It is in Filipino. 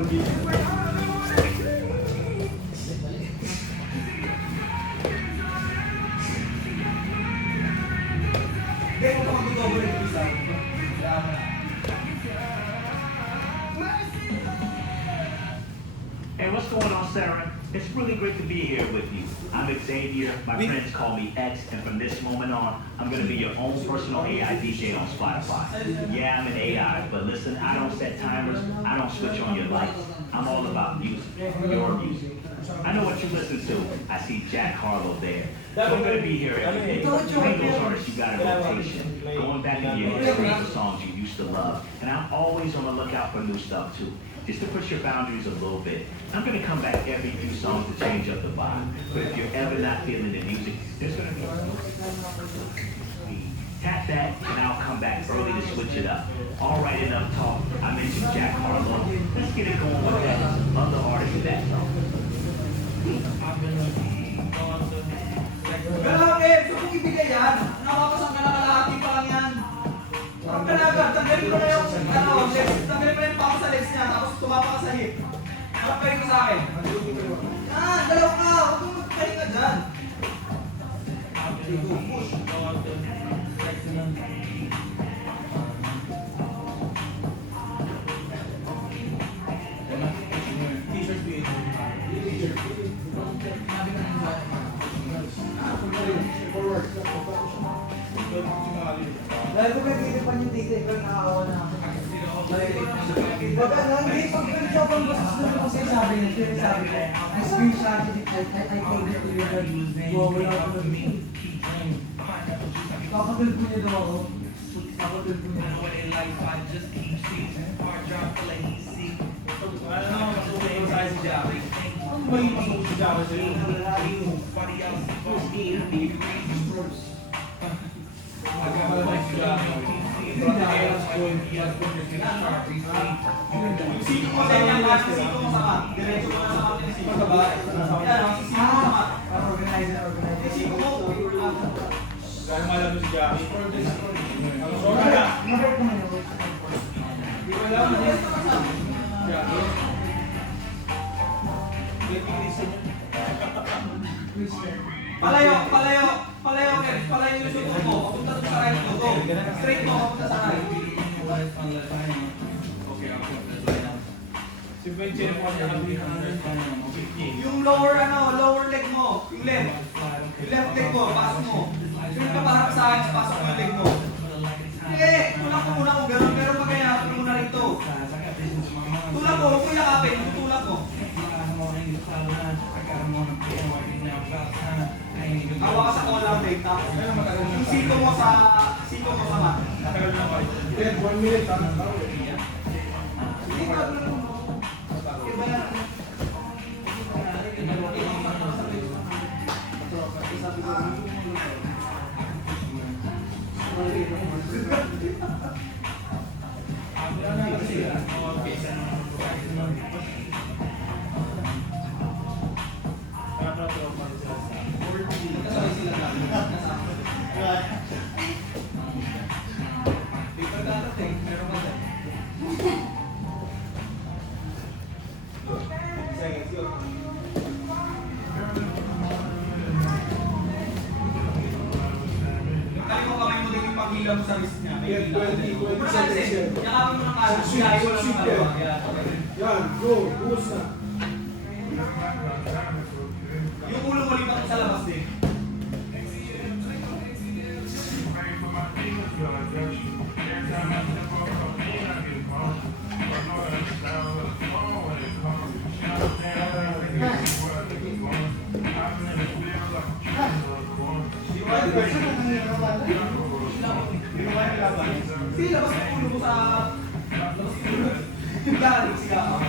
Hey, what's going on, Sarah? It's really great to be here with you. I'm Xavier. My friends call me X, and from this moment on, I'm going to be your own personal AI DJ on Spotify. Yeah, I'm an AI, but listen, I don't set timers. I don't switch on your lights. I'm all about music, your music. I know what you listen to. I see Jack Harlow there. So I'm going to be here every day. Playing those artists you got in rotation. Going back in your history of songs you used to love. And I'm always on the lookout for new stuff, too. Just to push your boundaries a little bit. I'm going to come back every few songs to change up the vibe. But if you're ever not feeling the music, there's going to be tap that, and I'll come back early to switch it up. All right, enough talk. I mentioned Jack Harlow. Let's get it going with that other artist of that song. Galawin! So kung ibigay yan, nakakasang ka na kalahati pa lang yan. Ang kalagad, tanggalin ko na yung legs. Tanggalin ko na yung pako sa legs niya, tapos tumapa ka sa hip. Harapay ko sa akin. Yan, dalaw ka! Huwag kong magpahin ka dyan. Push. T-shirt B. Dahil ko nag-iipan yung dito, ikaw nakakawa na ako. Baga nga, hindi pag pinag-shopang gusto ko kasi sabi niya, sabi ko, I screenshot it, I told it to you that wala ko na me. Kapatid ko niya daw ako. Kapatid ko niya ako. Ano naman masusunod ko sa'yo si Jackie? Ano ba yung masusunod si Jackie sa'yo? Sino mo sa inyo ba? Sino mo sa ka? Diretso mo na sa akin. Sino mo ba? Yan, ang sino mo sa ka? Organizer. Sino mo? Gano'n malam si Jackie? Sorry na. Di ko alam. Jackie? Palayo yung suko mo. Papunta sa right mo. Go. Straight mo, papunta sa right. Yung lower leg mo. Yung left. Yung left leg mo, pasok mo. Yung kaparap sa akin, pasok mo yung leg mo. Tulak ko muna kung gano'n, pero pagkaya ko muna rito. Tulak ko, huwag ko yakapin, tulak ko. Hawa ka sa collar leg, tapos yung siko mo sa mat. Natagal na ba? 1 minute, tama ba? Hindi ba? Iba yan. Pag-ilaw mo sa wrist niya. May ilaw. Yakapin mo ng kanan. Siyahin mo lang ng kalawa. Yan, go. Buhos na. Yung ulo mo lipat sa labas din. Sige, labas ang ulo mo sa... Labas ang ulo mo. Galing, siya.